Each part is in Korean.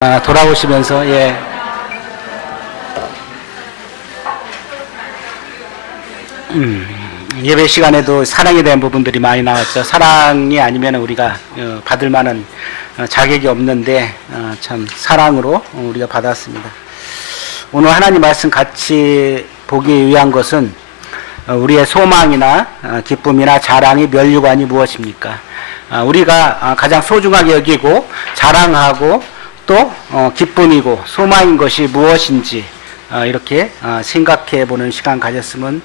돌아오시면서 예배 시간에도 사랑에 대한 부분들이 많이 나왔죠. 사랑이 아니면 우리가 받을 만한 자격이 없는데 참 사랑으로 우리가 받았습니다. 오늘 하나님 말씀 같이 보기 위한 것은 우리의 소망이나 기쁨이나 자랑이 면류관이 무엇입니까? 우리가 가장 소중하게 여기고 자랑하고 또 기쁨이고 소망인 것이 무엇인지 이렇게 생각해 보는 시간 가졌으면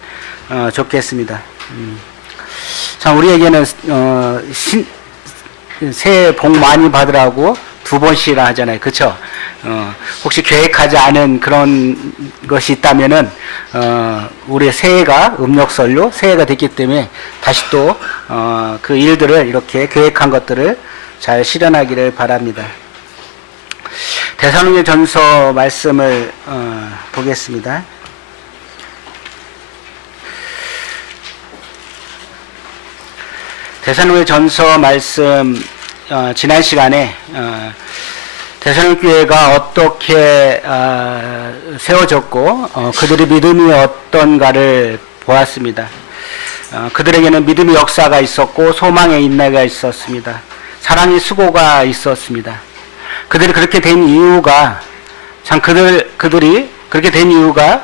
좋겠습니다. 참 우리에게는 새해 복 많이 받으라고 2번씩이나 하잖아요. 그렇죠? 혹시 계획하지 않은 그런 것이 있다면은 우리의 새해가 음력설로 새해가 됐기 때문에 다시 또 그 일들을 이렇게 계획한 것들을 잘 실현하기를 바랍니다. 데살로니가전서 말씀을 보겠습니다. 데살로니가전서 말씀 지난 시간에 데살로니가 교회가 어떻게 세워졌고 그들의 믿음이 어떤가를 보았습니다. 그들에게는 믿음의 역사가 있었고 소망의 인내가 있었습니다. 사랑의 수고가 있었습니다. 그들이 그렇게 된 이유가 참 그들이 그렇게 된 이유가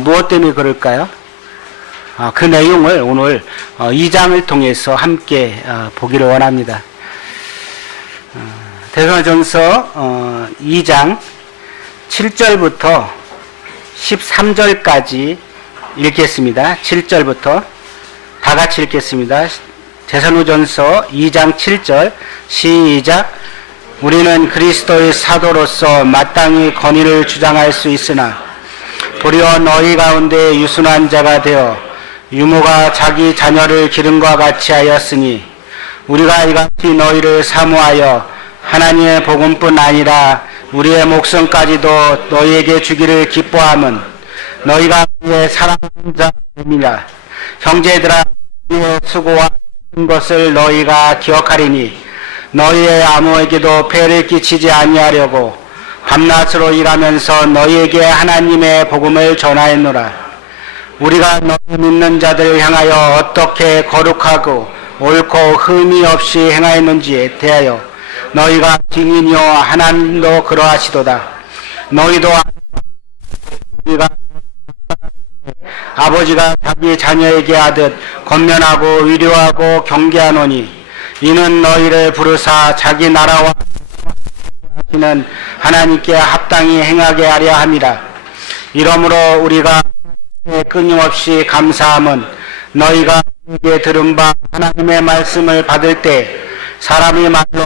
무엇 때문에 그럴까요? 그 내용을 오늘 2장을 통해서 함께 보기를 원합니다. 데살로니가전서 2장 7절부터 13절까지 읽겠습니다. 7절부터 다 같이 읽겠습니다. 데살로니가전서 2장 7절 시작. 우리는 그리스도의 사도로서 마땅히 권위를 주장할 수 있으나 도리어 너희 가운데 유순한 자가 되어 유모가 자기 자녀를 기름과 같이 하였으니 우리가 이같이 너희를 사모하여 하나님의 복음뿐 아니라 우리의 목숨까지도 너희에게 주기를 기뻐함은 너희가 우리의 사랑하는 자임이라. 형제들아, 우리의 수고와 것을 너희가 기억하리니 너희의 아무에게도 폐를 끼치지 아니하려고 밤낮으로 일하면서 너희에게 하나님의 복음을 전하였노라. 우리가 너희 믿는 자들을 향하여 어떻게 거룩하고 옳고 흠이 없이 행하였는지에 대하여 너희가 증인이요 하나님도 그러하시도다. 너희도 우리가 아버지가 자기 자녀에게 하듯 권면하고 위로하고 경계하노니 이는 너희를 부르사 자기 나라와 하시는 하나님께 합당히 행하게 하려 함이라. 이러므로 우리가 끊임없이 감사함은 너희가 우리에게 들은 바 하나님의 말씀을 받을 때 사람이 말로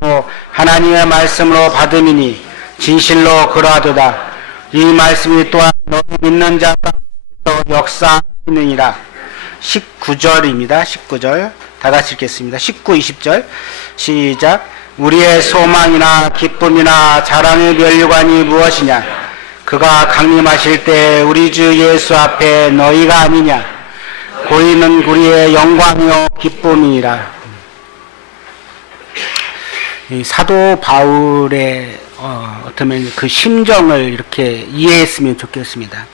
하고 하나님의 말씀으로 받음이니 진실로 그러하도다. 이 말씀이 또한 너희 믿는 자 가운데서 역사하시느니라. 19절입니다. 19절 다 같이 읽겠습니다. 19, 20절 시작. 우리의 소망이나 기쁨이나 자랑의 면류관이 무엇이냐? 그가 강림하실 때 우리 주 예수 앞에 너희가 아니냐? 고이는 우리의 영광이요 기쁨이니라. 이 사도 바울의 어쩌면 그 심정을 이렇게 이해했으면 좋겠습니다.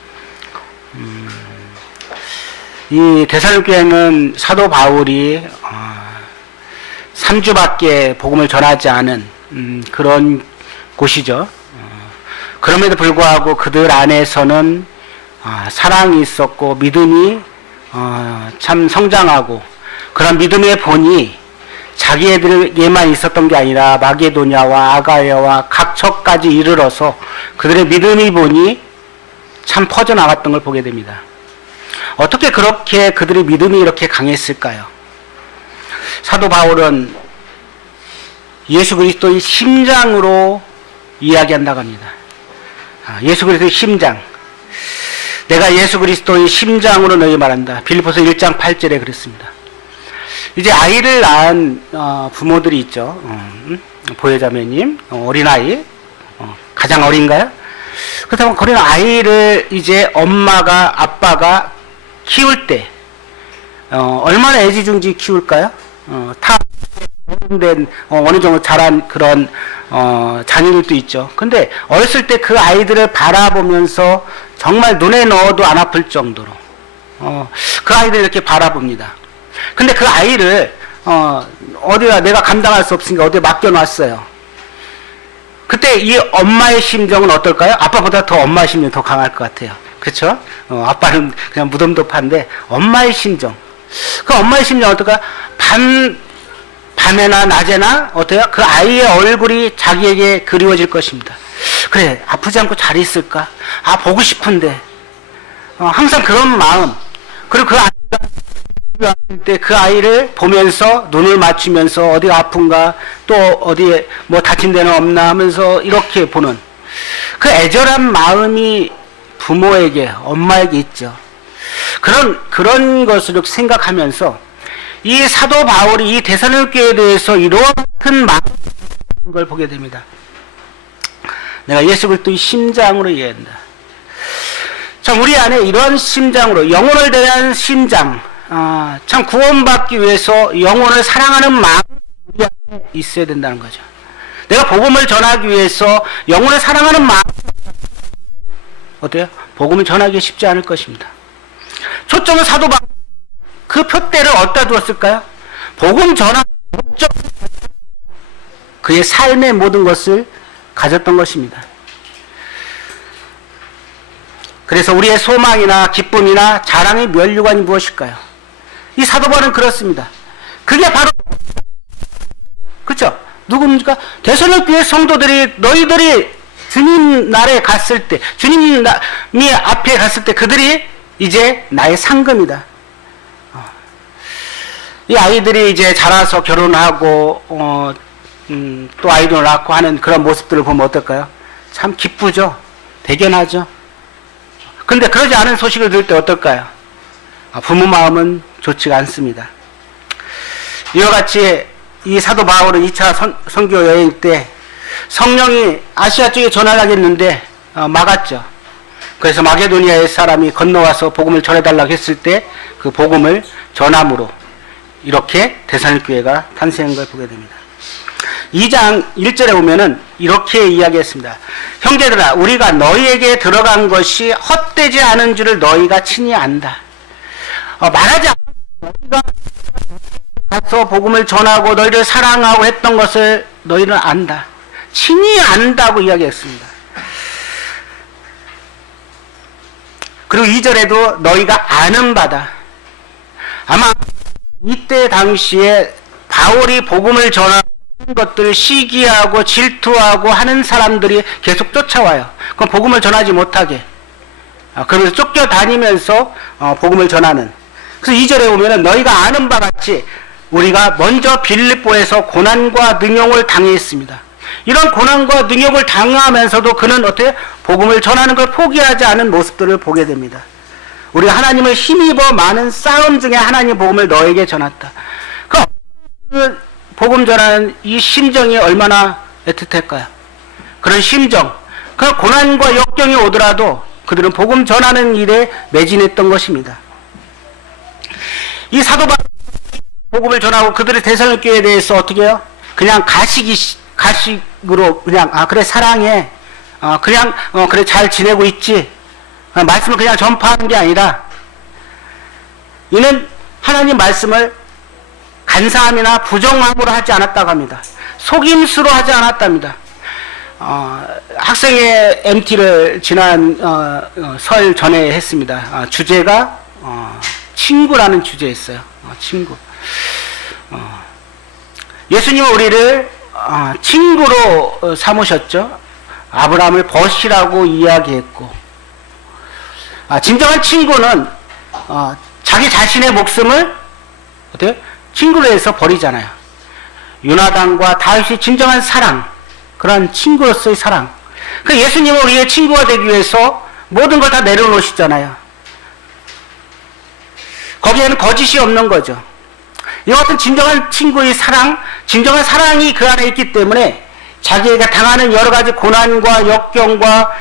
이 데살로니가 교회는 사도 바울이 3주밖에 복음을 전하지 않은 그런 곳이죠. 그럼에도 불구하고 그들 안에서는 사랑이 있었고 믿음이 참 성장하고 그런 믿음의 본이 자기애들에게만 있었던 게 아니라 마게도냐와 아가야와 각처까지 이르러서 그들의 믿음의 본이 참 퍼져나갔던 걸 보게 됩니다. 어떻게 그렇게 그들의 믿음이 이렇게 강했을까요? 사도 바울은 예수 그리스도의 심장으로 이야기한다고 합니다. 예수 그리스도의 심장. 내가 예수 그리스도의 심장으로 너희 말한다. 빌립보서 1장 8절에 그랬습니다. 이제 아이를 낳은 부모들이 있죠. 보혜자매님, 어린아이, 가장 어린가요? 그렇다면 그런 아이를 이제 엄마가, 아빠가 키울 때, 얼마나 애지중지 키울까요? 된 어느 정도 자란 그런 자녀들도 있죠. 근데 어렸을 때 그 아이들을 바라보면서 정말 눈에 넣어도 안 아플 정도로 그 아이들 이렇게 바라봅니다. 근데 그 아이를 어디다 내가 감당할 수 없으니까 어디에 맡겨놨어요. 그때 이 엄마의 심정은 어떨까요? 아빠보다 더 엄마의 심정이 더 강할 것 같아요. 그렇죠? 아빠는 그냥 무덤덤한데 엄마의 심정. 그 엄마의 심정은 어떨까요? 밤에나 낮에나 어때요? 그 아이의 얼굴이 자기에게 그리워질 것입니다. 그래, 아프지 않고 잘 있을까? 아, 보고 싶은데. 항상 그런 마음. 그리고 그 아이가 집에 왔을 때 그 아이를 보면서 눈을 맞추면서 어디가 아픈가, 또 어디에 뭐 다친 데는 없나 하면서 이렇게 보는 그 애절한 마음이 부모에게, 엄마에게 있죠. 그런 것을 생각하면서 이 사도 바울이 이 데살로니가에 대해서 이런 큰 마음을 보게 됩니다. 내가 예수 그리스도의 심장으로 이해한다. 참 우리 안에 이런 심장으로 영혼을 대한 심장, 참 구원받기 위해서 영혼을 사랑하는 마음이 우리 안에 있어야 된다는 거죠. 내가 복음을 전하기 위해서 영혼을 사랑하는 마음 어때요? 복음을 전하기 쉽지 않을 것입니다. 초점은 사도 바울 그 표대를 어디다 두었을까요? 복음 전하는 목적, 그의 삶의 모든 것을 가졌던 것입니다. 그래서 우리의 소망이나 기쁨이나 자랑의 면류관이 무엇일까요? 이 사도 바울은 그렇습니다. 그게 바로 그렇죠? 누굽니까? 데살로니가 성도들이 너희들이 주님 나라에 갔을 때, 주님이 앞에 갔을 때 그들이 이제 나의 상급이다. 이 아이들이 이제 자라서 결혼하고 또 아이들을 낳고 하는 그런 모습들을 보면 어떨까요? 참 기쁘죠. 대견하죠. 근데 그러지 않은 소식을 들을 때 어떨까요? 부모 마음은 좋지가 않습니다. 이와 같이 이 사도 바울은 2차 선교 여행 때 성령이 아시아 쪽에 전하려겠는데 막았죠. 그래서 마게도니아의 사람이 건너와서 복음을 전해달라고 했을 때 그 복음을 전함으로 이렇게 데살로니가 교회가 탄생한 걸 보게 됩니다. 2장 1절에 보면은 이렇게 이야기했습니다. 형제들아, 우리가 너희에게 들어간 것이 헛되지 않은 줄을 너희가 친히 안다. 말하지 않고 너희가 가서 복음을 전하고 너희를 사랑하고 했던 것을 너희는 안다. 친히 안다고 이야기했습니다. 그리고 2절에도 너희가 아는 바다. 아마 이때 당시에 바울이 복음을 전하는 것들을 시기하고 질투하고 하는 사람들이 계속 쫓아와요. 그럼 복음을 전하지 못하게. 그러면서 쫓겨다니면서 복음을 전하는. 그래서 2절에 보면은 너희가 아는 바 같이 우리가 먼저 빌립보에서 고난과 능욕을 당했습니다. 이런 고난과 능욕을 당하면서도 그는 어떻게 복음을 전하는 걸 포기하지 않은 모습들을 보게 됩니다. 우리가 하나님을 힘입어 많은 싸움 중에 하나님 복음을 너에게 전했다. 그 복음 전하는 이 심정이 얼마나 애틋할까요? 그런 심정, 그 고난과 역경이 오더라도 그들은 복음 전하는 일에 매진했던 것입니다. 이 사도 바울이 복음을 전하고 그들의 데살로니가 교회에 대해서 어떻게 해요? 그냥 가식으로 그냥 그래 사랑해, 그냥 그래 잘 지내고 있지, 말씀을 그냥 전파하는 게 아니라 이는 하나님 말씀을 간사함이나 부정함으로 하지 않았다고 합니다. 속임수로 하지 않았답니다. 학생의 MT를 지난 설 전에 했습니다. 주제가 친구라는 주제였어요. 친구. 예수님은 우리를 친구로 삼으셨죠. 아브라함을 벗이라고 이야기했고, 진정한 친구는 자기 자신의 목숨을 어때요? 친구로 해서 버리잖아요. 요나단과 다윗이 진정한 사랑, 그런 친구로서의 사랑. 그 예수님은 우리의 친구가 되기 위해서 모든 걸 다 내려놓으시잖아요. 거기에는 거짓이 없는 거죠. 이와 같은 진정한 친구의 사랑, 진정한 사랑이 그 안에 있기 때문에 자기가 당하는 여러 가지 고난과 역경과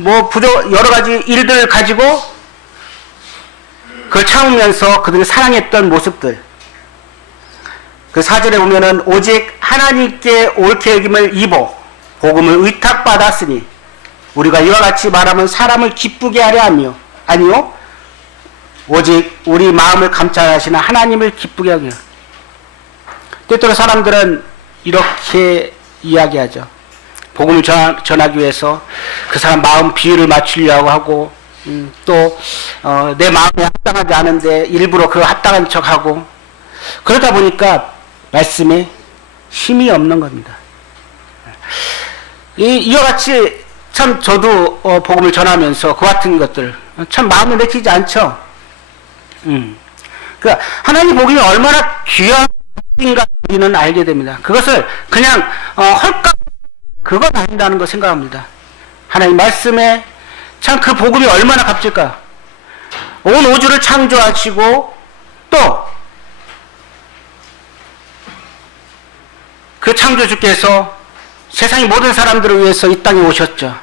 여러 가지 일들을 가지고 그걸 참으면서 그들이 사랑했던 모습들. 그 4절에 보면은 오직 하나님께 옳게 여김을 입어 복음을 의탁받았으니 우리가 이와 같이 말하면 사람을 기쁘게 하려 하며 아니요 오직 우리 마음을 감찰하시는 하나님을 기쁘게 하며. 때때로 사람들은 이렇게 이야기하죠. 복음을 전하기 위해서 그 사람 마음 비율을 맞추려고 하고 또 내 마음에 합당하지 않은데 일부러 그 합당한 척하고 그러다 보니까 말씀에 힘이 없는 겁니다. 이와 같이 참 저도 복음을 전하면서 그 같은 것들 참 마음에 내키지 않죠. 그러니까 하나님 복음이 얼마나 귀한가 우리는 알게 됩니다. 그것을 그냥 헐값 그건 아니라는 거 생각합니다. 하나님 말씀에 참 그 복음이 얼마나 값질까. 온 우주를 창조하시고 또 그 창조주께서 세상의 모든 사람들을 위해서 이 땅에 오셨죠.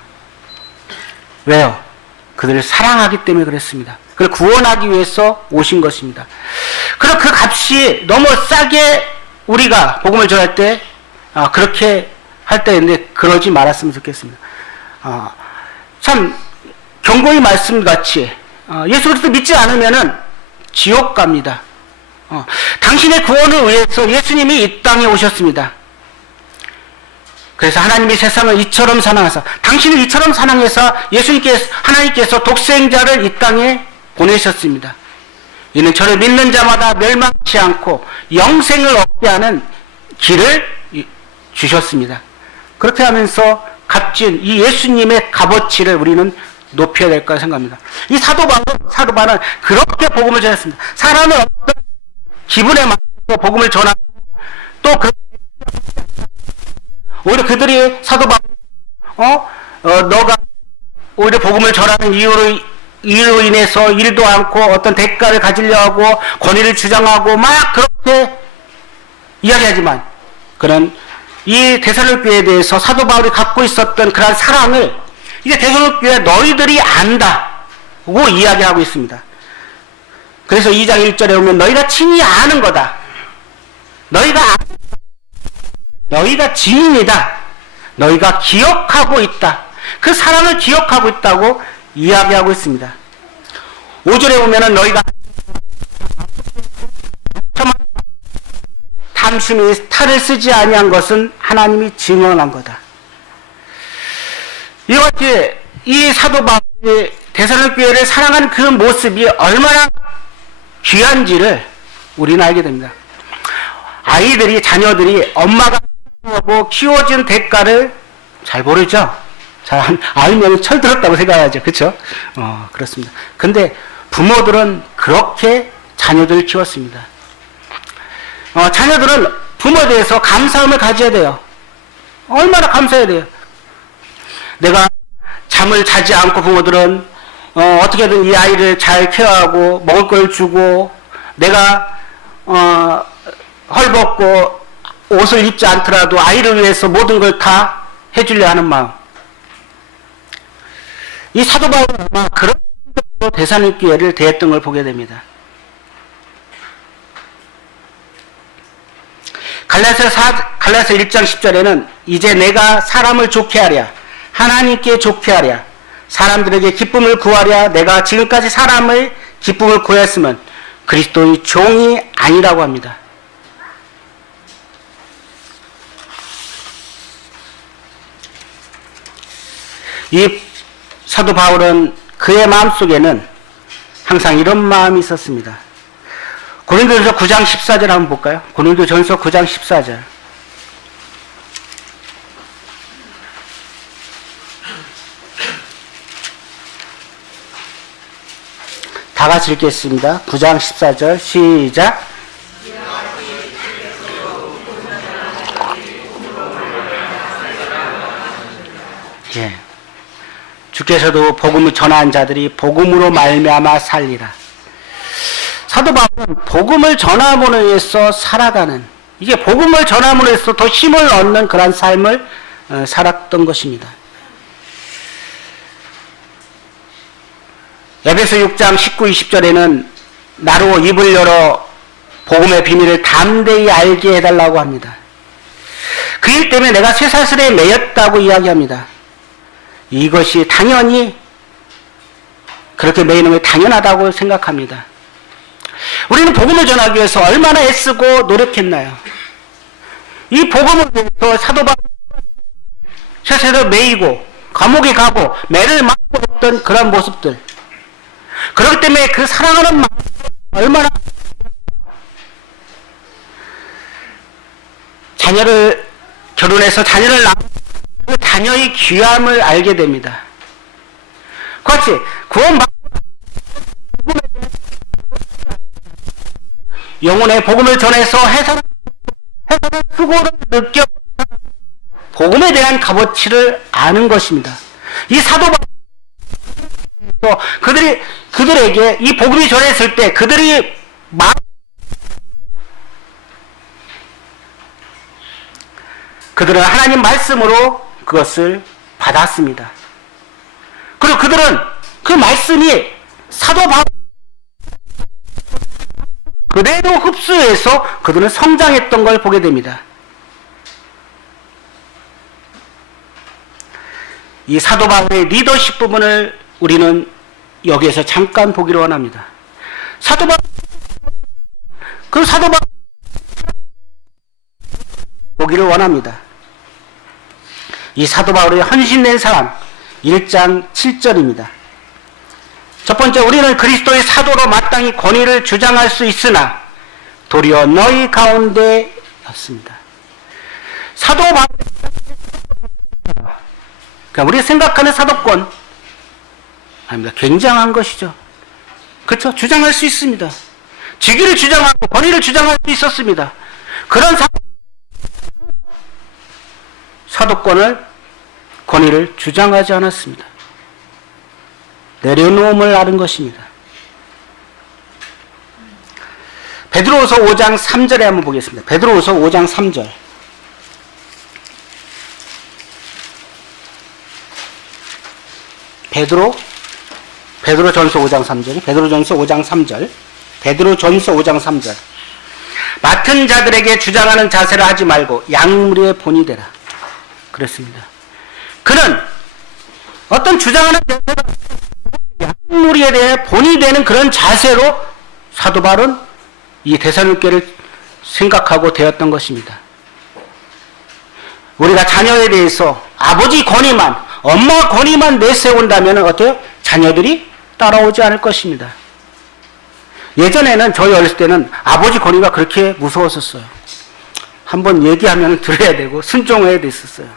왜요? 그들을 사랑하기 때문에 그랬습니다. 그를 구원하기 위해서 오신 것입니다. 그럼 그 값이 너무 싸게 우리가 복음을 전할 때 그렇게 할 때인데 그러지 말았으면 좋겠습니다. 참 경고의 말씀같이 예수 그리스도 믿지 않으면은 지옥 갑니다. 당신의 구원을 위해서 예수님이 이 땅에 오셨습니다. 그래서 하나님이 세상을 이처럼 사랑하사 당신을 이처럼 사랑해서 하나님께서 독생자를 이 땅에 보내셨습니다. 이는 저를 믿는 자마다 멸망치 않고 영생을 얻게 하는 길을 주셨습니다. 그렇게 하면서 값진 이 예수님의 값어치를 우리는 높여야 될 거라 생각합니다. 이 사도 바울은 그렇게 복음을 전했습니다. 사람의 어떤 기분에 맞춰서 복음을 전하고 또 오히려 그들이 사도 바울 너가 오히려 복음을 전하는 이유로 인해서 일도 않고 어떤 대가를 가지려 하고 권위를 주장하고 막 그렇게 이야기하지만 그런 이 데살로니가 교회에 대해서 사도 바울이 갖고 있었던 그런 사랑을 이제 데살로니가 교회 너희들이 안다고 이야기하고 있습니다. 그래서 2장 1절에 보면 너희가 친히 아는 거다. 너희가 증인이다. 너희가 기억하고 있다. 그 사랑을 기억하고 있다고 이야기하고 있습니다. 5절에 보면은 너희가 탐심이 탈을 쓰지 아니한 것은 하나님이 증언한 거다. 이와 같이 이 사도 바울이 데살로니가 교회를 사랑하는 그 모습이 얼마나 귀한지를 우리는 알게 됩니다. 자녀들이 엄마가 하고 키워준 대가를 잘 모르죠. 잘 알면 철들었다고 생각하죠. 그렇죠? 그렇습니다. 근데 부모들은 그렇게 자녀들을 키웠습니다. 자녀들은 부모에 대해서 감사함을 가져야 돼요. 얼마나 감사해야 돼요. 내가 잠을 자지 않고 부모들은 어떻게든 이 아이를 잘 케어하고 먹을 걸 주고 내가 헐벗고 옷을 입지 않더라도 아이를 위해서 모든 걸 다 해주려 하는 마음. 이 사도 바울은 아마 그런 데살로니가 교회를 대했던 걸 보게 됩니다. 갈라디아서 1장 10절에는 이제 내가 사람을 좋게 하랴 하나님께 좋게 하랴 사람들에게 기쁨을 구하랴 내가 지금까지 사람의 기쁨을 구했으면 그리스도의 종이 아니라고 합니다. 이 사도 바울은 그의 마음속에는 항상 이런 마음이 있었습니다. 고린도전서 9장 14절 한번 볼까요? 고린도전서 9장 14절. 다 같이 읽겠습니다. 9장 14절 시작. 예. 주께서도 복음을 전한 자들이 복음으로 말미암아 살리라. 사도 바울은 복음을 전함으로 해서 살아가는 이게 복음을 전함으로 해서 더 힘을 얻는 그런 삶을 살았던 것입니다. 에베소 6장 19, 20절에는 나로 입을 열어 복음의 비밀을 담대히 알게 해달라고 합니다. 그 일 때문에 내가 쇠사슬에 매였다고 이야기합니다. 이것이 당연히 그렇게 매이는 게 당연하다고 생각합니다. 우리는 복음을 전하기 위해서 얼마나 애쓰고 노력했나요? 이 복음을 위해서 사도 바울이 쇠사슬에 매이고 감옥에 가고 매를 맞고 있던 그런 모습들, 그렇기 때문에 그 사랑하는 마음 얼마나 자녀를 결혼해서 자녀를 낳은 그 자녀의 귀함을 알게 됩니다. 그렇지, 구원받고 영혼의 복음을 전해서 해설한 수고를 느껴 복음에 대한 값어치를 아는 것입니다. 이 사도 바울도 그들에게 이 복음이 전했을 때 그들이 그들은 하나님 말씀으로 그것을 받았습니다. 그리고 그들은 그 말씀이 사도 바울 그대로 흡수해서 그들은 성장했던 걸 보게 됩니다. 이 사도 바울의 리더십 부분을 우리는 여기에서 잠깐 보기를 원합니다. 사도 바울 보기를 원합니다. 이 사도 바울의 헌신된 사랑 1장 7절입니다. 첫 번째, 우리는 그리스도의 사도로 마땅히 권위를 주장할 수 있으나 도리어 너희 가운데였습니다. 사도 바울, 그러니까 우리가 생각하는 사도권 아닙니다. 굉장한 것이죠. 그렇죠? 주장할 수 있습니다. 직위를 주장하고 권위를 주장할 수 있었습니다. 그런 권위를 주장하지 않았습니다. 내려놓음을 아는 것입니다. 베드로후서 5장 3절에 한번 보겠습니다. 베드로후서 5장 3절. 베드로전서 5장 3절. 베드로전서 5장 3절. 베드로전서 5장 3절. 맡은 자들에게 주장하는 자세를 하지 말고 양무리의 본이 되라. 그랬습니다. 그는 어떤 주장하는 양무리에 대해 본이 되는 그런 자세로 사도 바울은 이 데살로니가를 생각하고 되었던 것입니다. 우리가 자녀에 대해서 아버지 권위만, 엄마 권위만 내세운다면 어때요? 자녀들이 따라오지 않을 것입니다. 예전에는 저희 어렸을 때는 아버지 권위가 그렇게 무서웠었어요. 한번 얘기하면 들어야 되고 순종해야 됐었어요.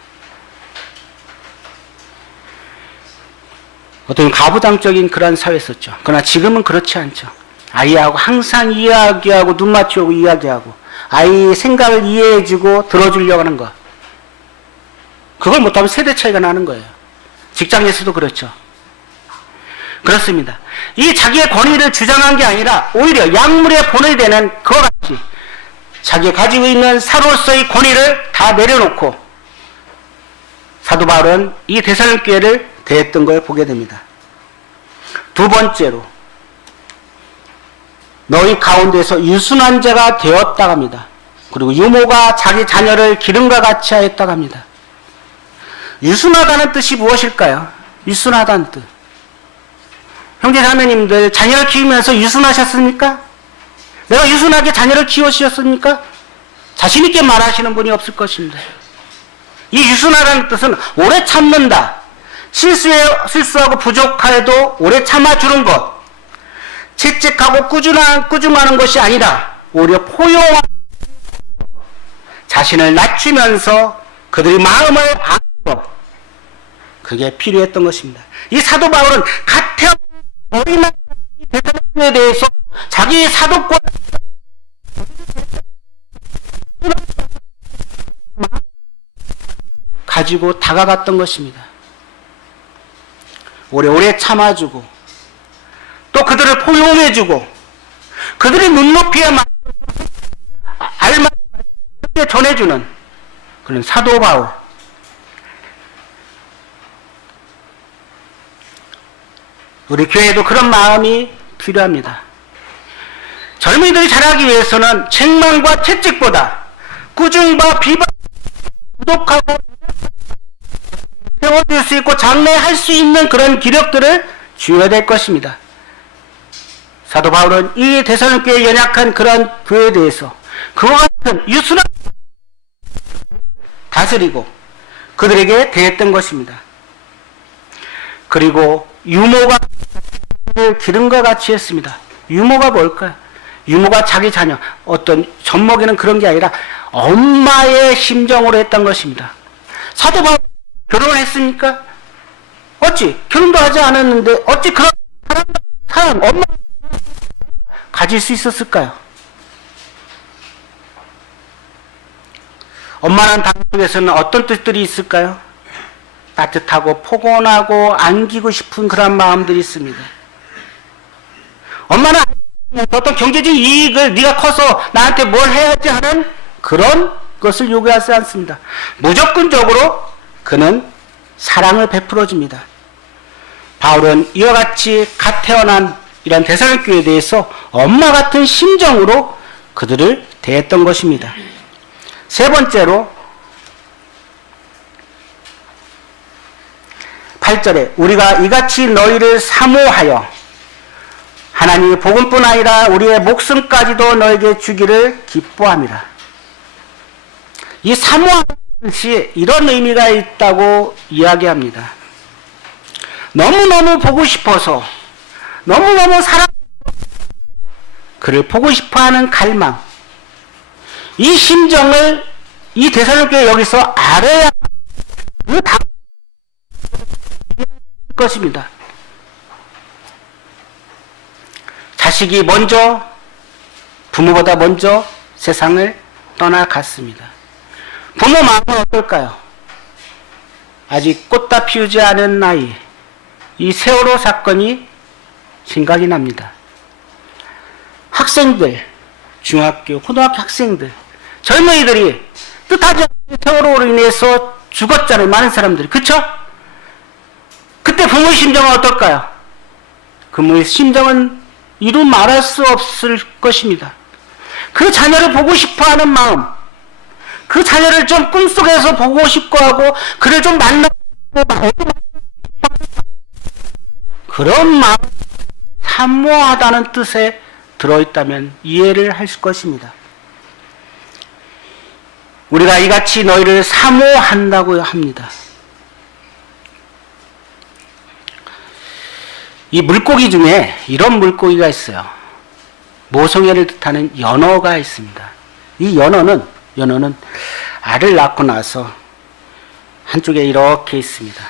어떤 가부장적인 그런 사회였었죠. 그러나 지금은 그렇지 않죠. 아이하고 항상 이야기하고 눈 맞추고 이야기하고 아이의 생각을 이해해주고 들어주려고 하는 것. 그걸 못하면 세대 차이가 나는 거예요. 직장에서도 그렇죠. 그렇습니다. 이 자기의 권위를 주장한 게 아니라 오히려 약물에 본이 되는 그와 같이 자기가 가지고 있는 사로서의 권위를 다 내려놓고 사도 바울은 이 데살로니가 교회를 대했던 걸 보게 됩니다. 두 번째로 너희 가운데서 유순한 자가 되었다고 합니다. 그리고 유모가 자기 자녀를 기름과 같이 하였다고 합니다. 유순하다는 뜻이 무엇일까요? 유순하다는 뜻. 형제 자매님들 자녀를 키우면서 유순하셨습니까? 내가 유순하게 자녀를 키우셨습니까? 자신 있게 말하시는 분이 없을 것입니다. 이 유순하다는 뜻은 오래 참는다. 실수하고 부족하여도 오래 참아주는 것. 채찍하고 꾸중하는 것이 아니라 오히려 포용하는 자신을 낮추면서 그들의 마음을 아는 것. 그게 필요했던 것입니다. 이 사도 바울은 갓 태어난 어린 대사에 대해서 자기의 사도권 가지고 다가갔던 것입니다. 오래오래 참아주고 또 그들을 포용해주고 그들의 눈높이에 알맞게 전해주는 그런 사도 바울. 우리 교회도 그런 마음이 필요합니다. 젊은이들이 자라기 위해서는 책망과 채찍보다 꾸중과 비방, 구독하고 세워줄 수 있고 장래할 수 있는 그런 기력들을 주어야 될 것입니다. 사도 바울은 이 데살로니가에 연약한 그런 교회에 대해서 그와 같은 유순한 다스리고 그들에게 대했던 것입니다. 그리고 유모가 기름과 같이 했습니다. 유모가 뭘까요? 유모가 자기 자녀, 어떤 젖먹이는 그런 게 아니라 엄마의 심정으로 했던 것입니다. 사도 바울 결혼을 했습니까? 어찌 결혼도 하지 않았는데 어찌 그런 사람 엄마 가질 수 있었을까요? 엄마는 당 속에서는 어떤 뜻들이 있을까요? 따뜻하고 포근하고 안기고 싶은 그런 마음들이 있습니다. 엄마는 어떤 경제적 이익을 네가 커서 나한테 뭘 해야지 하는 그런 것을 요구하지 않습니다. 무조건적으로 그는 사랑을 베풀어 줍니다. 바울은 이와 같이 갓 태어난 이런 데살로니가 교회에 대해서 엄마 같은 심정으로 그들을 대했던 것입니다. 세 번째로 8절에 우리가 이같이 너희를 사모하여 하나님의 복음뿐 아니라 우리의 목숨까지도 너에게 주기를 기뻐함이라. 이 사모하는 것이 이런 의미가 있다고 이야기합니다. 너무너무 보고 싶어서 너무너무 그를 보고 싶어하는 갈망, 이 심정을 이 데살로니가에 여기서 알아야 그 다 것입니다. 자식이 먼저 부모보다 먼저 세상을 떠나갔습니다. 부모 마음은 어떨까요? 아직 꽃 다 피우지 않은 나이, 이 세월호 사건이 생각이 납니다. 학생들, 중학교, 고등학교 학생들, 젊은이들이 뜻하지 않은 세월호로 인해서 죽었잖아요. 많은 사람들이. 그쵸? 그때 부모의 심정은 어떨까요? 부모의 심정은 이루 말할 수 없을 것입니다. 그 자녀를 보고 싶어하는 마음, 그 자녀를 좀 꿈속에서 보고 싶고 하고 그를 좀 만나고 그런 마음, 사모하다는 뜻에 들어있다면 이해를 할 것입니다. 우리가 이같이 너희를 사모한다고 합니다. 이 물고기 중에 이런 물고기가 있어요. 모성애를 뜻하는 연어가 있습니다. 이 연어는 알을 낳고 나서 한쪽에 이렇게 있습니다.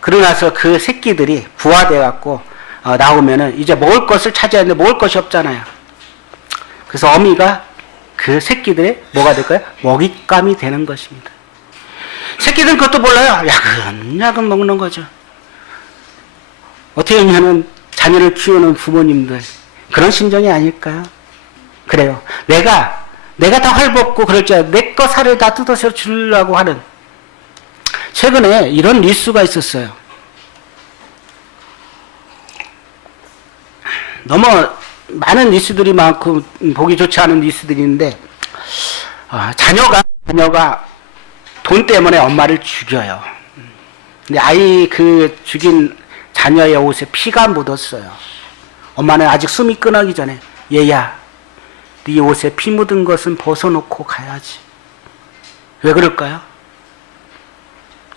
그러고 나서 그 새끼들이 부화돼 갖고 나오면은 이제 먹을 것을 찾아야 하는데 먹을 것이 없잖아요. 그래서 어미가 그 새끼들의 뭐가 될까요? 먹잇감이 되는 것입니다. 새끼들은 그것도 몰라요. 야금야금 먹는 거죠. 어떻게 보면은 자녀를 키우는 부모님들 그런 심정이 아닐까요? 그래요. 내가 다 헐벗고 그럴 줄 알고 내 거 살을 다 뜯어서 주려고 하는, 최근에 이런 뉴스가 있었어요. 너무 많은 뉴스들이 많고 보기 좋지 않은 뉴스들이 있는데 자녀가 돈 때문에 엄마를 죽여요. 근데 아이 그 죽인 자녀의 옷에 피가 묻었어요. 엄마는 아직 숨이 끊어기 전에 얘야, 네 옷에 피 묻은 것은 벗어놓고 가야지. 왜 그럴까요?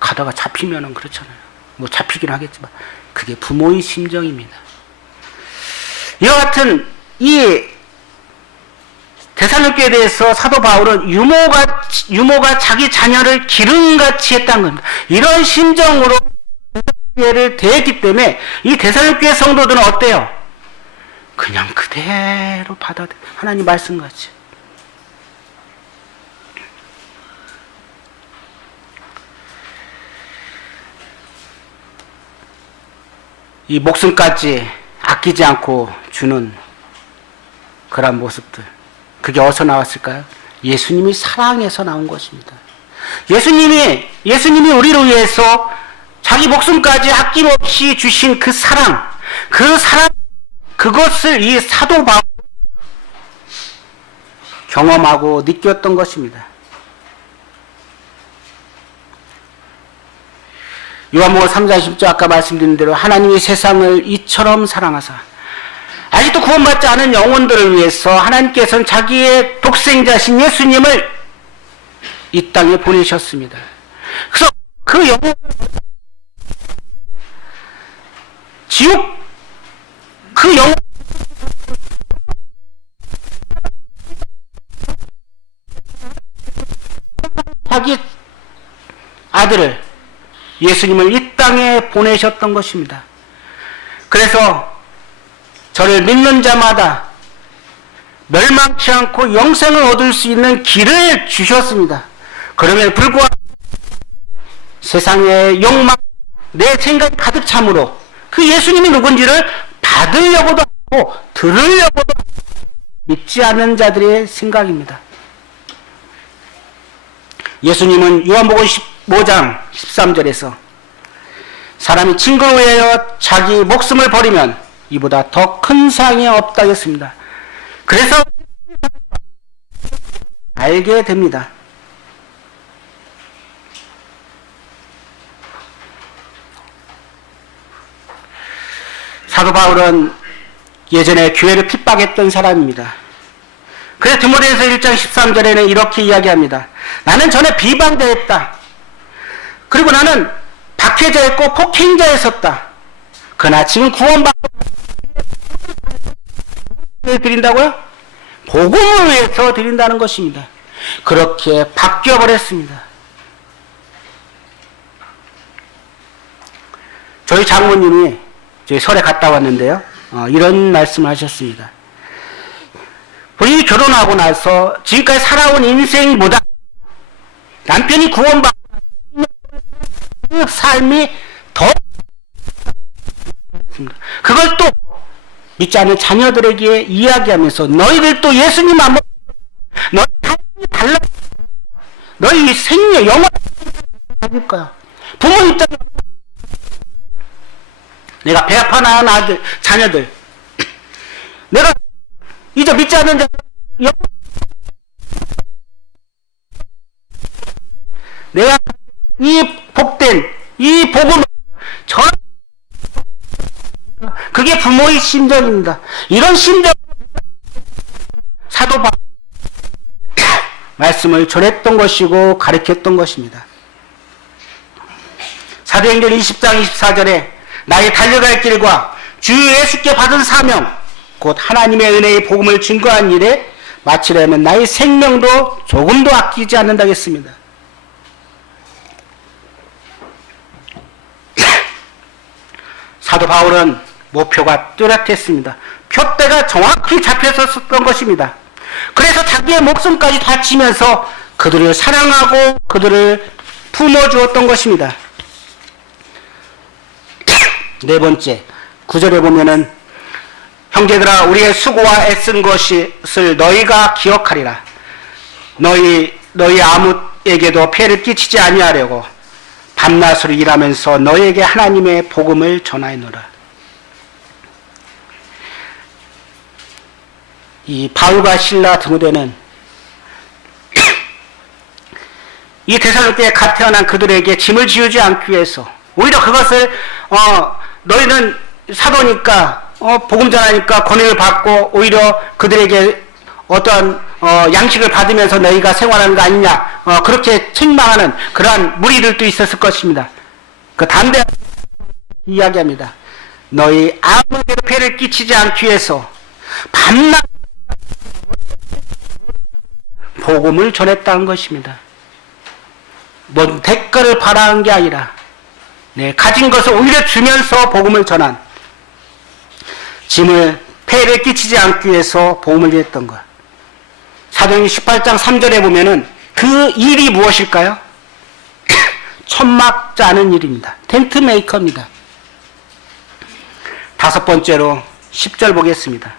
가다가 잡히면은 그렇잖아요. 뭐 잡히긴 하겠지만 그게 부모의 심정입니다. 이와 같은 이 데살로니가에 대해서 사도 바울은 유모가 자기 자녀를 기름같이 했다는 겁니다. 이런 심정으로 데살로니가를 대했기 때문에 이 데살로니가 성도들은 어때요? 그냥 그대로 받아들여. 하나님 말씀같이. 이 목숨까지 아끼지 않고 주는 그런 모습들, 그게 어디서 나왔을까요? 예수님이 사랑해서 나온 것입니다. 예수님이 우리를 위해서 자기 목숨까지 아낌없이 주신 그 사랑, 그것을 이 사도 바울 경험하고 느꼈던 것입니다. 요한복음 3장 10절 아까 말씀드린 대로 하나님이 세상을 이처럼 사랑하사 아직도 구원받지 않은 영혼들을 위해서 하나님께서는 자기의 독생자신 예수님을 이 땅에 보내셨습니다. 그래서 그 영혼을 지옥 그 영혼 자기 아들을 예수님을 이 땅에 보내셨던 것입니다. 그래서 저를 믿는 자마다 멸망치 않고 영생을 얻을 수 있는 길을 주셨습니다. 그럼에도 불구하고 세상의 욕망, 내 생각이 가득 참으로 그 예수님이 누군지를 받으려고도 하고 들으려고도 믿지 않는 자들의 생각입니다. 예수님은 요한복음 15장 13절에서 사람이 친구를 위하여 자기 목숨을 버리면 이보다 더 큰 사랑이 없다 했습니다. 그래서 알게 됩니다. 사도 바울은 예전에 교회를 핍박했던 사람입니다. 그래서 디모데전서 1장 13절에는 이렇게 이야기합니다. 나는 전에 비방자였다. 그리고 나는 박해자였고 폭행자였었다. 그러나 지금 구원받고 드린다고요? 복음을 위해서 드린다는 것입니다. 그렇게 바뀌어버렸습니다. 저희 장모님이 저희 설에 갔다 왔는데요. 이런 말씀을 하셨습니다. 본인이 결혼하고 나서 지금까지 살아온 인생보다 남편이 구원받고 그 삶이 더 그걸 또 믿지 않는 자녀들에게 이야기하면서 너희들도 예수님 안 먹고 너희 삶이 달라 너희 생명 영원 가질 거야. 부모 입장에 내가 배 아파 낳은 아들 자녀들 내가 이제 믿지 않는 자 내가 이 복된 이 복음을 그게 부모의 심정입니다. 이런 심정 사도 바울 말씀을 전했던 것이고 가르쳤던 것입니다. 사도행전 20장 24절에 나의 달려갈 길과 주 예수께 받은 사명 곧 하나님의 은혜의 복음을 증거한 일에 마치려면 나의 생명도 조금도 아끼지 않는다고 했습니다. 사도 바울은 목표가 뚜렷했습니다. 표대가 정확히 잡혔었던 것입니다. 그래서 자기의 목숨까지 바치면서 그들을 사랑하고 그들을 품어주었던 것입니다. 네 번째, 9절에 보면은 형제들아 우리의 수고와 애쓴 것을 너희가 기억하리라. 너희 아무에게도 피해를 끼치지 아니하려고 밤낮으로 일하면서 너희에게 하나님의 복음을 전하노라. 이 바울과 실라 디모데는 이 데살로니가에 갓 태어난 그들에게 짐을 지우지 않기 위해서 오히려 그것을 너희는 사도니까 복음 전하니까 권위를 받고 오히려 그들에게 어떠한 양식을 받으면서 너희가 생활하는 거 아니냐 그렇게 책망하는 그러한 무리들도 있었을 것입니다. 그 담대한 이야기합니다. 너희 아무에게도 폐를 끼치지 않기 위해서 밤낮 복음을 전했다는 것입니다. 뭔 대가를 바라는 게 아니라 가진 것을 오히려 주면서 복음을 전한 짐을 폐를 끼치지 않기 위해서 복음을 전했던 것. 사도행전 18장 3절에 보면은 그 일이 무엇일까요? 천막 짜는 일입니다. 텐트 메이커입니다. 다섯 번째로 10절 보겠습니다.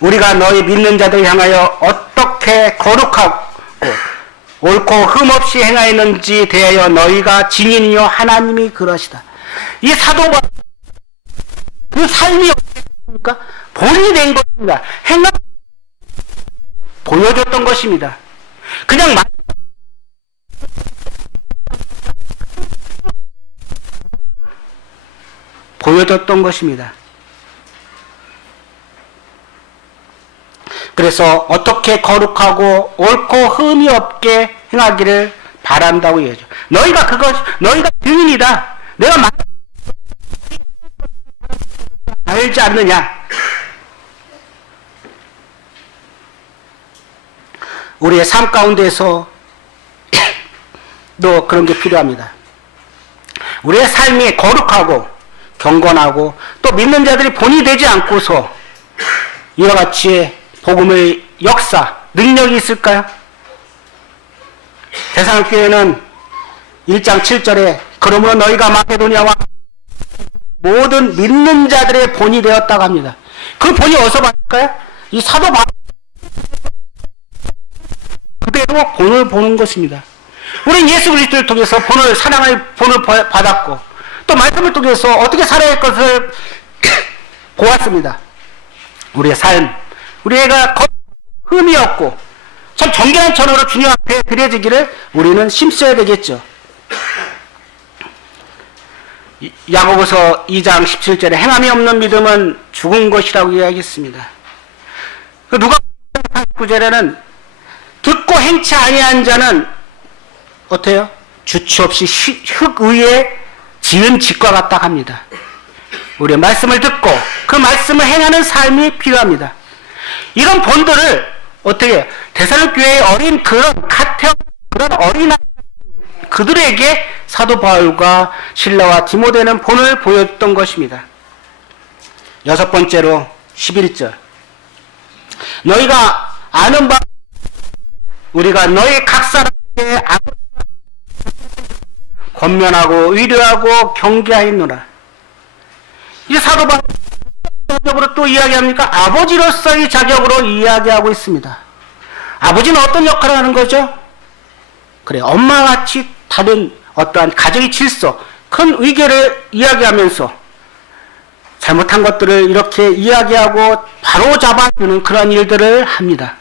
우리가 너희 믿는 자들 향하여 어떻게 거룩하고 옳고 흠없이 행하였는지 대하여 너희가 증인이요 하나님이 그러시다. 이 사도가 그 삶이 어떻습니까? 본이 된 것입니다. 보여줬던 것입니다. 그냥 보여줬던 것입니다. 그래서 어떻게 거룩하고 옳고 흠이 없게 행하기를 바란다고 얘기하죠. 너희가 증인이다. 내가 알지 않느냐? 우리의 삶 가운데서 또 그런 게 필요합니다. 우리의 삶이 거룩하고 경건하고 또 믿는 자들이 본이 되지 않고서 이와 같이 복음의 역사, 능력이 있을까요? 대상교회는 1장 7절에 그러므로 너희가 마게도냐와 모든 믿는 자들의 본이 되었다고 합니다. 그 본이 어디서 받을까요? 이 사도 바울 그대로 본을 보는 것입니다. 우리는 예수 그리스도를 통해서 사랑의 본을 받았고 또 말씀을 통해서 어떻게 살아야 할 것을 보았습니다. 우리의 삶, 우리가 흠이 없고 참 정결한 천으로 주님 앞에 드려지기를 우리는 힘써야 되겠죠. 야고보서 2장 17절에 행함이 없는 믿음은 죽은 것이라고 이야기했습니다. 누가 49절에는 듣고 행치 아니한 자는 어때요? 주치 없이 흙 위에 지은 집과 같다 합니다. 우리의 말씀을 듣고 그 말씀을 행하는 삶이 필요합니다. 이런 본들을 어떻게 데살로니가교회의 어린 그런 어린아이 그들에게 사도 바울과 실라와 디모데는 본을 보였던 것입니다. 여섯 번째로 11절 너희가 아는 바 우리가 너희 각 사람에게 권면하고 위로하고 경계하였노라. 이 사도 바울은 자격으로 또 이야기합니까? 아버지로서의 자격으로 이야기하고 있습니다. 아버지는 어떤 역할을 하는 거죠? 그래, 엄마와 같이 다른 어떠한 가정의 질서, 큰 의견을 이야기하면서 잘못한 것들을 이렇게 이야기하고 바로 잡아주는 그런 일들을 합니다.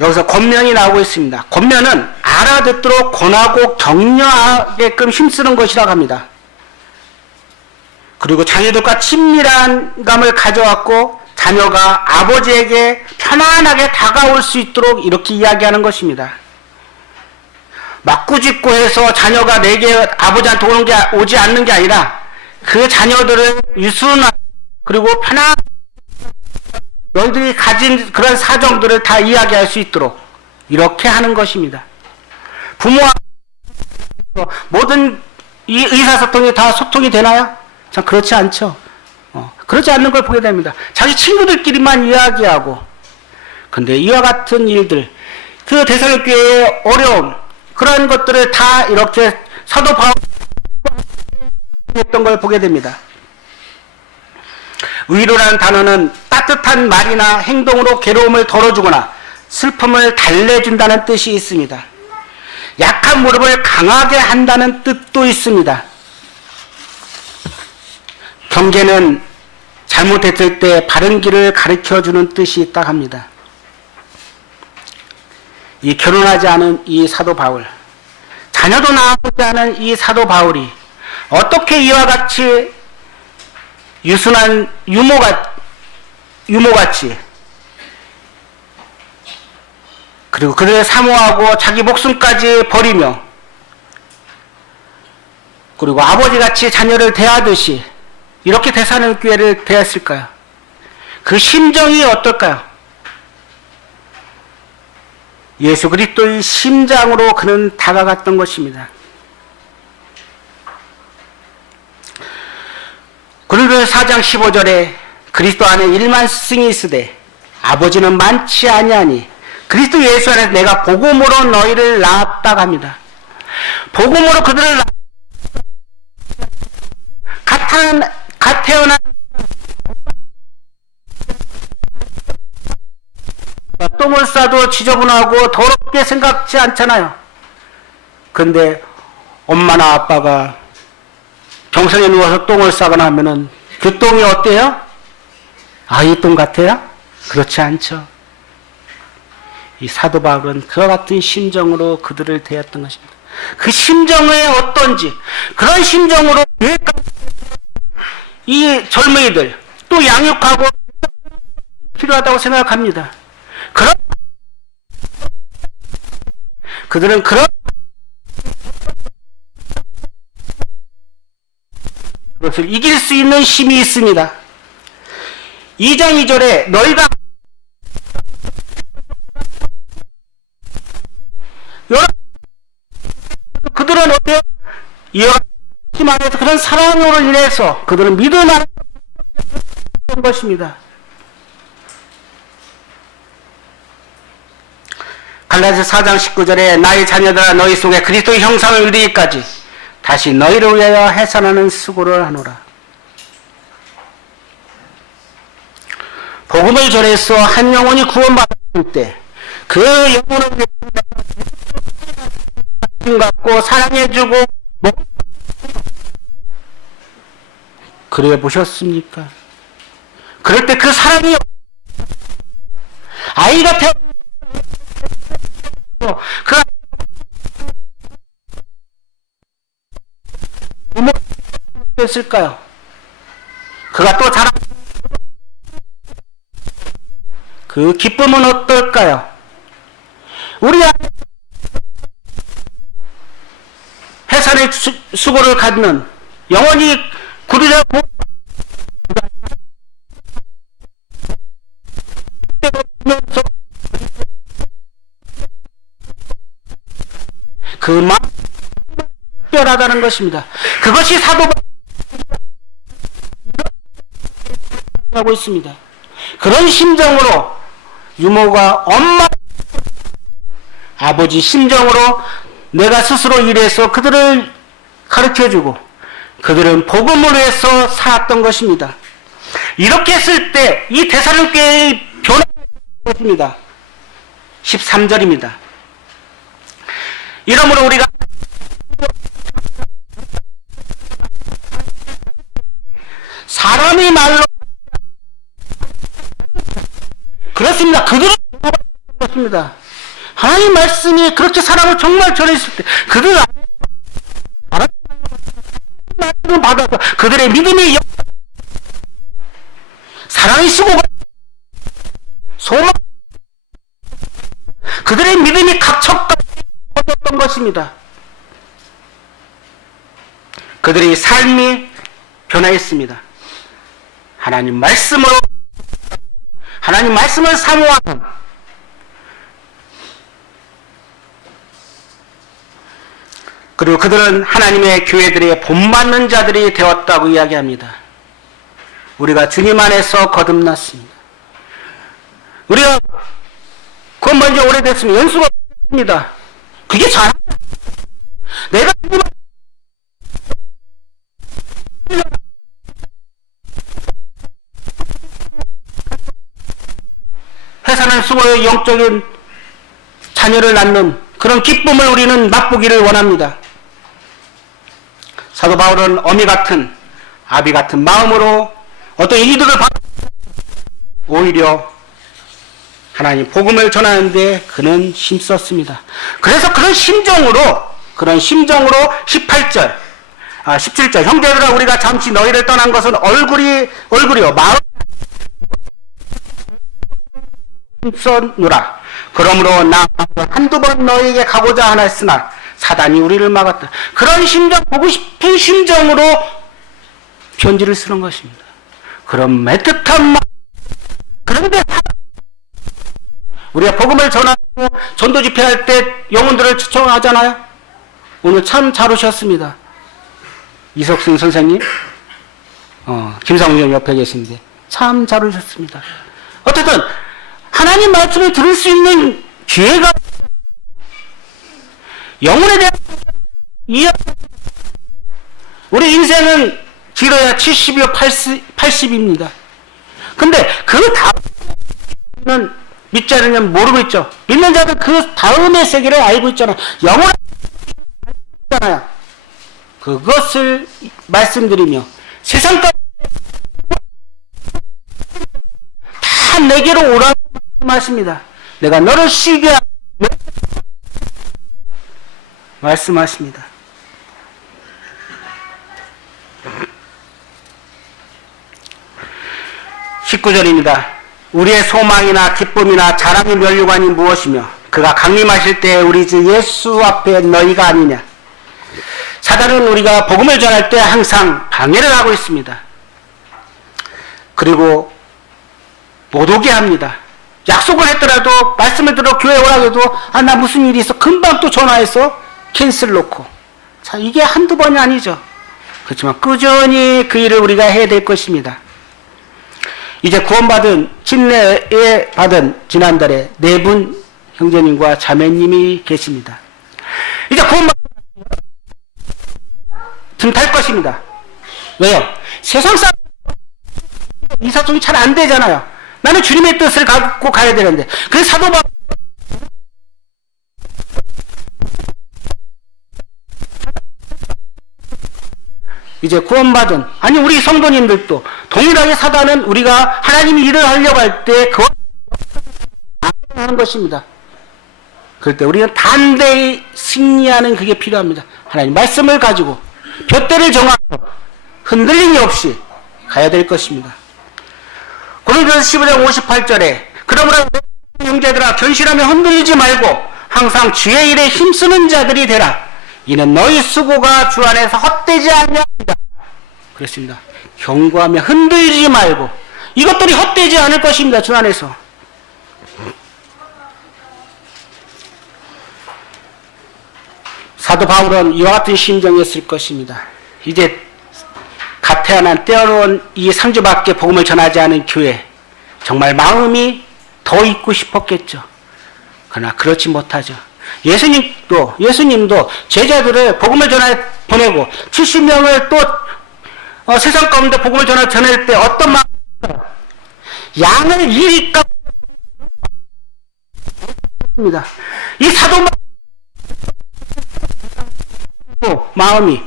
여기서 권면이 나오고 있습니다. 권면은 알아듣도록 권하고 격려하게끔 힘쓰는 것이라고 합니다. 그리고 자녀들과 친밀한 감을 가져왔고 자녀가 아버지에게 편안하게 다가올 수 있도록 이렇게 이야기하는 것입니다. 막 꾸짖고 해서 자녀가 내게 아버지한테 오지 않는 게 아니라 그 자녀들을 유순한 그리고 편안하게 너희들이 가진 그런 사정들을 다 이야기할 수 있도록 이렇게 하는 것입니다. 부모와 모든 이 의사소통이 다 소통이 되나요? 참 그렇지 않죠. 그렇지 않는 걸 보게 됩니다. 자기 친구들끼리만 이야기하고 근데 이와 같은 일들 그 데살로니가교회의 어려움 그런 것들을 다 이렇게 사도 바울이 했던 걸 보게 됩니다. 위로라는 단어는 따뜻한 말이나 행동으로 괴로움을 덜어주거나 슬픔을 달래준다는 뜻이 있습니다. 약한 무릎을 강하게 한다는 뜻도 있습니다. 경계는 잘못했을 때 바른 길을 가르쳐주는 뜻이 있다 합니다. 이 결혼하지 않은 이 사도 바울, 자녀도 낳아보지 않은 이 사도 바울이 어떻게 이와 같이 유순한 유모같이 그리고 그들을 사모하고 자기 목숨까지 버리며 그리고 아버지같이 자녀를 대하듯이 이렇게 데살로니가교회를 대했을까요? 그 심정이 어떨까요? 예수 그리스도의 심장으로 그는 다가갔던 것입니다. 고린도서 4장 15절에 그리스도 안에 1만 스승이 있으되 아버지는 많지 아니하니 그리스도 예수 안에서 내가 복음으로 너희를 낳았다고 합니다. 복음으로 그들을 갓 태어난 똥을 싸도 지저분하고 더럽게 생각지 않잖아요. 근데 엄마나 아빠가 정성에 누워서 똥을 싸거나 하면은 그 똥이 어때요? 아이 똥 같아요? 그렇지 않죠. 이 사도 바울은 그와 같은 심정으로 그들을 대했던 것입니다. 그 심정이 어떤지, 그런 심정으로 이 젊은이들 또 양육하고 필요하다고 생각합니다. 그들은 그런 그것을 이길 수 있는 힘이 있습니다. 2장 2절에 너희가 그들은 어때요? 이와 힘 안에서 그런 사랑으로 인해서 그들은 믿음 안에 된 것입니다. 갈라디아서 4장 19절에 나의 자녀들아 너희 속에 그리스도의 형상을 이루기까지 다시 너희를 위하여 해산하는 수고를 하노라. 복음을 전해서 한 영혼이 구원받을 때 그 영혼을 갖고 사랑해주고 그래 보셨습니까? 그럴 때 그 사랑이 아이가 태어 그 부모 됐을까요? 그가 또 자라 그 기쁨은 어떨까요? 우리 해산의 수고를 갖는 영원히 구리자 그 마음 특별하다는 것입니다. 그것이 사도가 하고 있습니다. 그런 심정으로 유모가 엄마 아버지 심정으로 내가 스스로 일해서 그들을 가르쳐주고 그들은 복음을 위해서 살았던 것입니다. 이렇게 했을 때 이 데살로니가의 변화가 것입니다. 13절입니다. 이러므로 우리가 사람의 말로 그렇습니다. 그들은 그렇습니다. 하나님 말씀이 그렇게 사람을 정말 전했을 때 그들 말씀을 받아서 그들의 믿음이 사랑의 수고가 소망 그들의 믿음이 각척까지 퍼졌던 것입니다. 그들의 삶이 변화했습니다. 하나님 말씀으로 하나님 말씀을 사모하는 그리고 그들은 하나님의 교회들의 본받는 자들이 되었다고 이야기합니다. 우리가 주님 안에서 거듭났습니다. 우리가 구원받은 지 오래됐습니다. 연수가 없습니다. 그게 잘한다. 내가 주님 회사는 수고의 영적인 자녀를 낳는 그런 기쁨을 우리는 맛보기를 원합니다. 사도 바울은 어미 같은 아비 같은 마음으로 어떤 이득을 받아 오히려 하나님 복음을 전하는데 그는 힘썼습니다. 그래서 그런 심정으로 18절 17절 형제들아 우리가 잠시 너희를 떠난 것은 얼굴이요 마음 힘썼노라. 그러므로 나 한두 번 너희에게 가고자 하나 했으나 사단이 우리를 막았다. 그런 심정, 보고 싶은 심정으로 편지를 쓰는 것입니다. 그런 애틋한 마음. 그런데 우리가 복음을 전하고 전도 집회할 때 영혼들을 초청하잖아요. 오늘 참 잘 오셨습니다. 이석순 선생님, 김상훈 옆에 계신데 참 잘 오셨습니다. 어쨌든 하나님 말씀을 들을 수 있는 기회가 영혼에 대한 우리 인생은 길어야 70이요 80입니다. 근데 그 다음은 믿지 않으면 모르고 있죠. 믿는 자들 그 다음의 세계를 알고 있잖아요. 영혼을 알고 있잖아요. 그것을 말씀드리며 세상까지 다 내게로 오라고 말씀하십니다. 내가 너를 쉬게 하고 말씀하십니다. 19절입니다. 우리의 소망이나 기쁨이나 자랑의 면류관이 무엇이며 그가 강림하실 때 우리 주 예수 앞에 너희가 아니냐. 사단은 우리가 복음을 전할 때 항상 방해를 하고 있습니다. 그리고 못 오게 합니다. 약속을 했더라도 말씀을 들어 교회 오라고 해도 나 무슨 일이 있어 금방 또 전화해서 캔슬 놓고. 자, 이게 한두 번이 아니죠. 그렇지만 꾸준히 그 일을 우리가 해야 될 것입니다. 이제 구원받은 침례에 받은 지난달에 4분 형제님과 자매님이 계십니다. 이제 구원받은 등 탈 것입니다. 왜요? 세상 사람 이사통이 잘 안 되잖아요. 나는 주님의 뜻을 갖고 가야 되는데. 그래서 사도 바울 이제 구원받은 우리 성도님들도 동일하게 사단은 우리가 하나님이 일을 하려고 할 때 그것 하는 것입니다. 그럴 때 우리는 단대히 승리하는 그게 필요합니다. 하나님 말씀을 가지고 둯대를 정하고 흔들림이 없이 가야 될 것입니다. 고린도서 15장 58절에 그러므로 형제들아 견실하며 흔들리지 말고 항상 주의 일에 힘쓰는 자들이 되라. 이는 너희 수고가 주 안에서 헛되지 아니하리라. 그렇습니다. 경고하며 흔들리지 말고 이것들이 헛되지 않을 것입니다. 주 안에서. 사도 바울은 이와 같은 심정이었을 것입니다. 이제 갓 태어난 떼어놓은 이 상주밖에 복음을 전하지 않은 교회, 정말 마음이 더 있고 싶었겠죠. 그러나 그렇지 못하죠. 예수님도 제자들을 복음을 전해 보내고 70명을 또 세상 가운데 복음을 전할 때 어떤 마음입니까? 양을 잃을까 합니다. 이 사도 마음이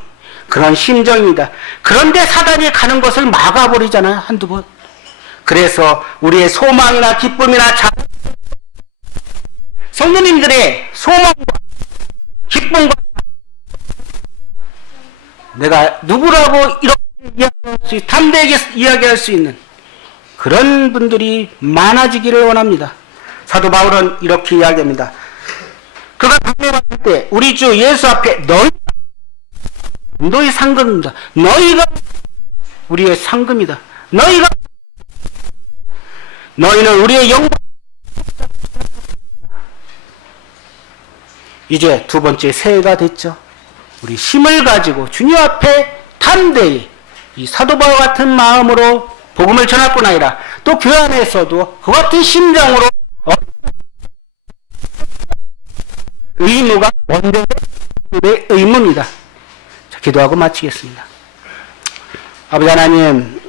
그런 심정입니다. 그런데 사단이 가는 것을 막아버리잖아요. 한두 번. 그래서 우리의 소망이나 기쁨이나 성도님들의 소망과 기쁨과 내가 누구라고 이렇게 담대하게 이야기할 수 있는 그런 분들이 많아지기를 원합니다. 사도 바울은 이렇게 이야기합니다. 그가 강림할 때 우리 주 예수 앞에 너희 상급입니다. 너희가 우리의 상급이다. 너희는 우리의 영광. 이제 두 번째 새해가 됐죠. 우리 힘을 가지고 주님 앞에 담대히 이 사도 바울 같은 마음으로 복음을 전할 뿐 아니라 또 교회 안에서도 그 같은 심정으로 의무가 원대의 의무입니다. 자, 기도하고 마치겠습니다. 아버지 하나님,